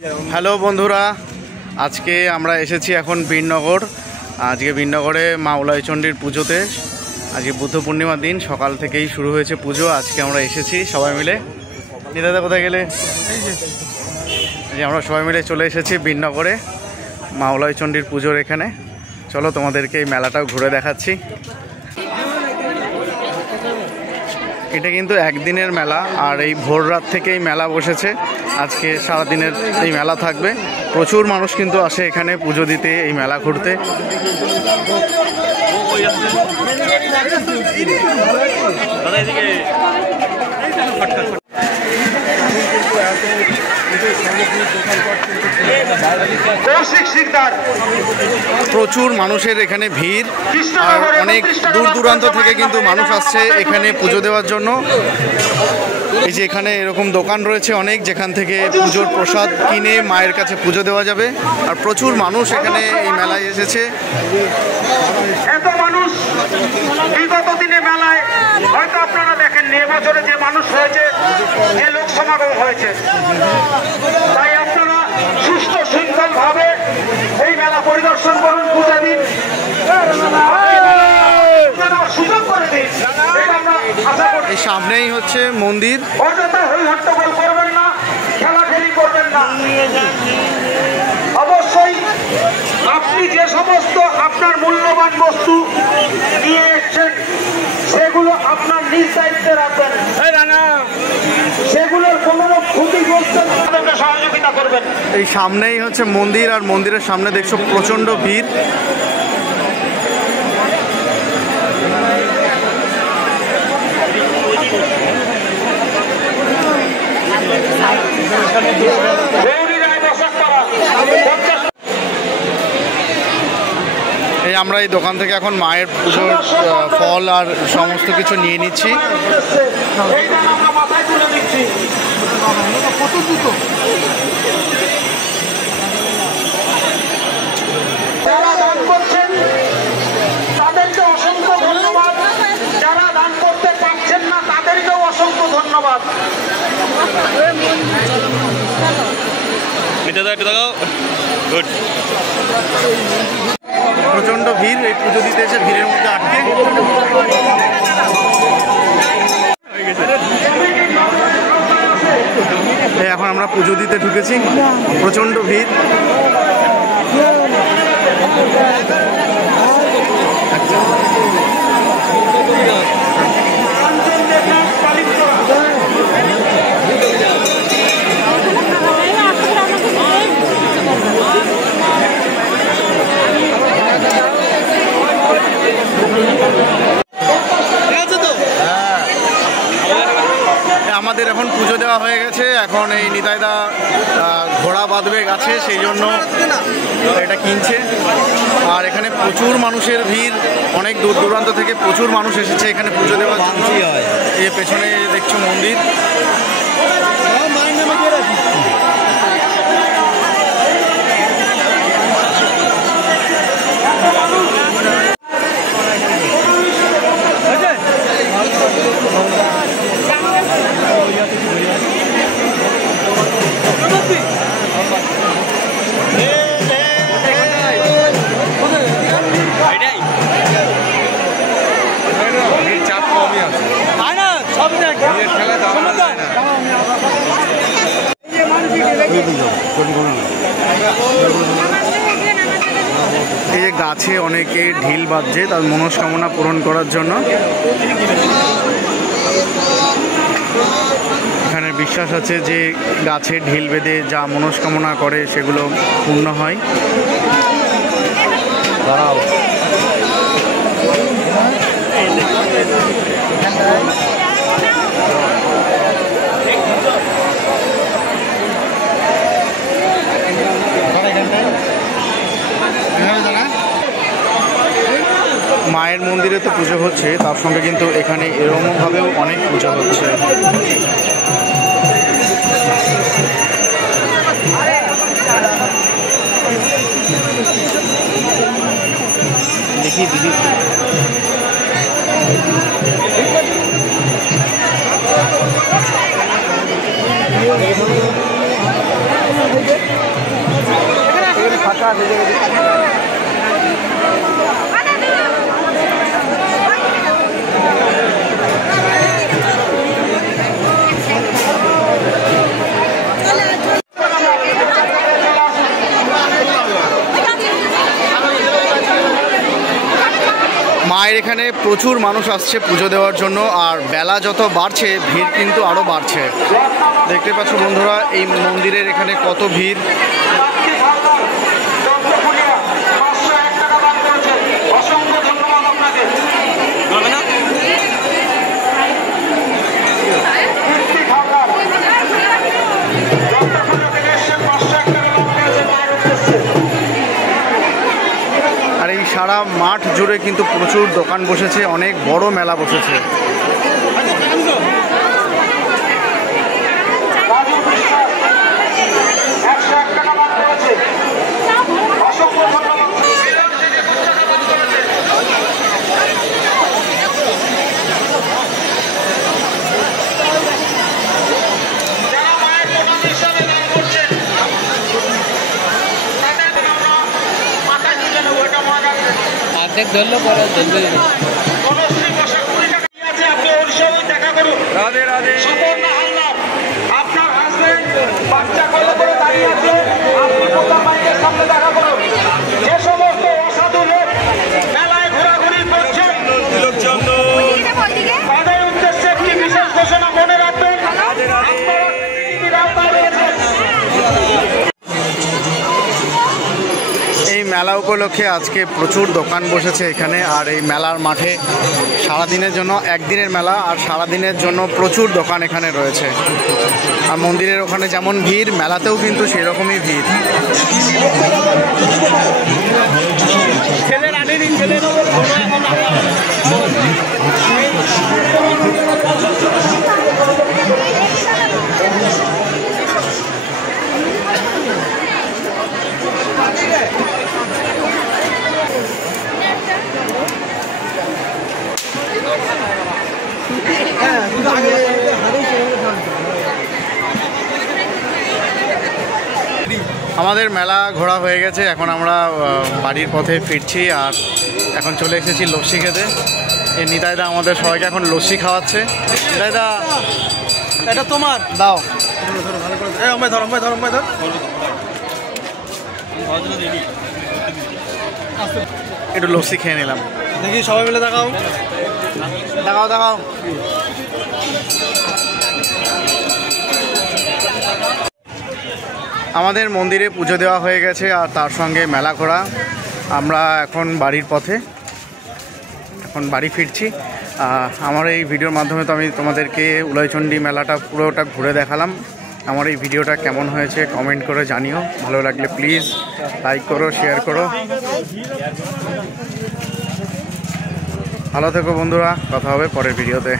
Hello বন্ধুরা, আজকে আমরা এসেছি এখন বীরনগর। আজকে বীরনগরে মা উলাইচণ্ডীর পুজোতে। আজকে বুদ্ধ পূর্ণিমার দিন, সকাল থেকেই শুরু হয়েছে পুজো। আজকে আমরা এসেছি সবাই মিলে। দাদা কোথায় গেলে? যে আমরা সবাই মিলে চলে এসেছি বীরনগরে মা উলাইচণ্ডীর পুজোর এখানে। চলো তোমাদেরকে এই মেলাটাও ঘুরে দেখাচ্ছি। এটা কিন্তু একদিনের মেলা, আর এই ভোর রাত থেকেই মেলা বসেছে। আজকে সারাদিনের এই মেলা থাকবে। প্রচুর মানুষ কিন্তু আসে এখানে পুজো দিতে, এই মেলা ঘুরতে। প্রচুর মানুষের এখানে ভিড়, আর অনেক দূর দূরান্ত থেকে কিন্তু মানুষ আসছে এখানে পুজো দেওয়ার জন্য। এই যে এখানে এরকম দোকান রয়েছে অনেক, যেখান থেকে পুজোর প্রসাদ কিনে মায়ের কাছে পুজো দেওয়া যাবে। আর প্রচুর মানুষ এখানে এই মেলায় এসেছে। এত মানুষ বিগত দিনে মেলায় হয়তো আপনারা দেখেননি, এবছরে যে মানুষ হয়েছে, যে লোক সমাগম হয়েছে, তাই আপনারা সুস্থ শৃঙ্খল ভাবে এই মেলা পরিদর্শন করুন, পূজা দিন, সুযোগ করে দিন। এই সামনেই হচ্ছে মন্দির। অযথা হই হট্টগোল করবেন না, খেলাখেলি করবেন না। অবশ্যই আপনি যে সমস্ত আপনার মূল্যবান বস্তু নিয়ে এসছেন সেগুলো আপনার নিজ দায়িত্বে রাখবেন। সেগুলোর কোনো ক্ষতিগ্রস্ত সহযোগিতা করবেন। এই সামনেই হচ্ছে মন্দির, আর মন্দিরের সামনে দেখছো প্রচন্ড ভিড়। এই আমরা এই দোকান থেকে এখন মায়ের পুজোর ফল আর সমস্ত কিছু নিয়ে নিচ্ছি। যারা দান করছেন তাদেরকে অসংখ্য ধন্যবাদ, যারা দান করতে পারছেন না তাদেরকেও অসংখ্য ধন্যবাদ। প্রচন্ড ভিড়, এই পুজো দিতে এসে ভিড়ের মধ্যে আটকে। এখন আমরা পুজো দিতে ঢুকেছি, প্রচন্ড ভিড়। আমাদের এখন পুজো দেওয়া হয়ে গেছে। এখন এই নিতাইদা ঘোড়া বাঁধবে গাছে, সেই জন্য এটা কিনছে। আর এখানে প্রচুর মানুষের ভিড়, অনেক দূর দূরান্ত থেকে প্রচুর মানুষ এসেছে এখানে পুজো দেওয়ার জন্য। এই পেছনে দেখছো মন্দির। এই যে গাছে অনেকে ঢিল বাঁধছে তার মনস্কামনা পূরণ করার জন্য। এখানে বিশ্বাস আছে যে গাছে ঢিল বেঁধে যা মনস্কামনা করে সেগুলো পূর্ণ হয়। মায়ের মন্দিরে তো পুজো হচ্ছে, তার সঙ্গে কিন্তু এখানে এরকমভাবেও অনেক পুজো হচ্ছে। দেখি দিদি Thank you. ফাঁকা আছে মায়ের এখানে প্রচুর মানুষ আসছে পুজো দেওয়ার জন্য, আর বেলা যত বাড়ছে ভিড় কিন্তু আরও বাড়ছে। দেখতে পাচ্ছ বন্ধুরা এই মন্দিরের এখানে কত ভিড়। আর এই সারা মাঠ জুড়ে কিন্তু প্রচুর দোকান বসেছে, অনেক বড় মেলা বসেছে। রাধে রাধে। আপনার হাজবেন্ড বাচ্চা কোলে করে দাঁড়িয়ে আছে, আপনি প্রধান মাইকের সামনে দেখা করুন। যে সমস্ত অসাধু লোক মেলায় ঘোরাঘুরি করছেন তাদের উদ্দেশ্যে একটি বিশেষ ঘোষণা মনে রাখবেন। এই মেলা উপলক্ষে আজকে প্রচুর দোকান বসেছে এখানে, আর এই মেলার মাঠে সারাদিনের জন্য, একদিনের মেলা আর সারাদিনের জন্য প্রচুর দোকান এখানে রয়েছে। আর মন্দিরের ওখানে যেমন ভিড়, মেলাতেও কিন্তু সেরকমই ভিড়। আমাদের মেলা ঘোরা হয়ে গেছে, এখন আমরা বাড়ির পথে ফিরছি। আর এখন চলে এসেছি লস্যি খেতে। এই নিতাইদা আমাদের সবাইকে এখন লস্যি খাওয়াচ্ছে। নিতাইদা এটা তোমার, দাও। একটু লস্যি খেয়ে নিলাম, দেখি সবাই মিলে দেখাও দেখাও দেখাও। আমাদের মন্দিরে পুজো দেওয়া হয়ে গেছে, আর তার সঙ্গে মেলা ঘোরা। আমরা এখন বাড়ির পথে, এখন বাড়ি ফিরছি। আমার এই ভিডিওর মাধ্যমে তো আমি তোমাদেরকে উলাইচণ্ডী মেলাটা পুরোটা ঘুরে দেখালাম। আমার এই ভিডিওটা কেমন হয়েছে কমেন্ট করে জানিও। ভালো লাগলে প্লিজ লাইক করো, শেয়ার করো। ভালো থেকো বন্ধুরা, কথা হবে পরের ভিডিওতে।